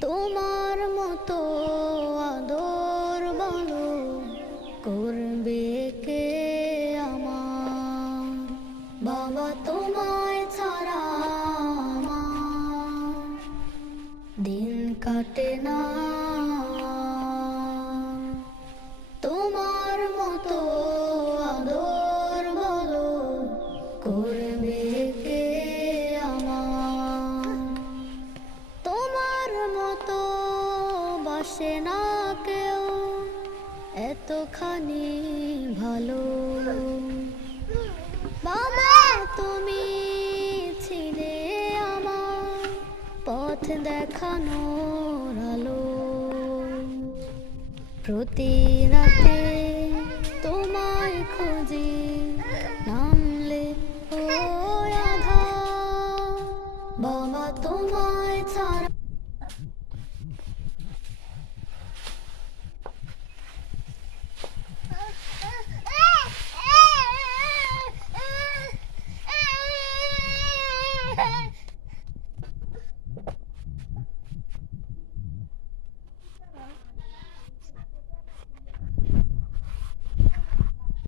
তোমার মতো আদর বলো করবে কে আমার? বাবা তোমায় ছাড়া আমার দিন কাটে না। তোমার মতো আদর বলো করবে কে আমার? তোমার মতো বাসে না কেউ এতখানি ভালো। বাবা তুমি ছিলে আমার পথ দেখানোর আলো। প্রতি রাতে তোমায় খুঁজি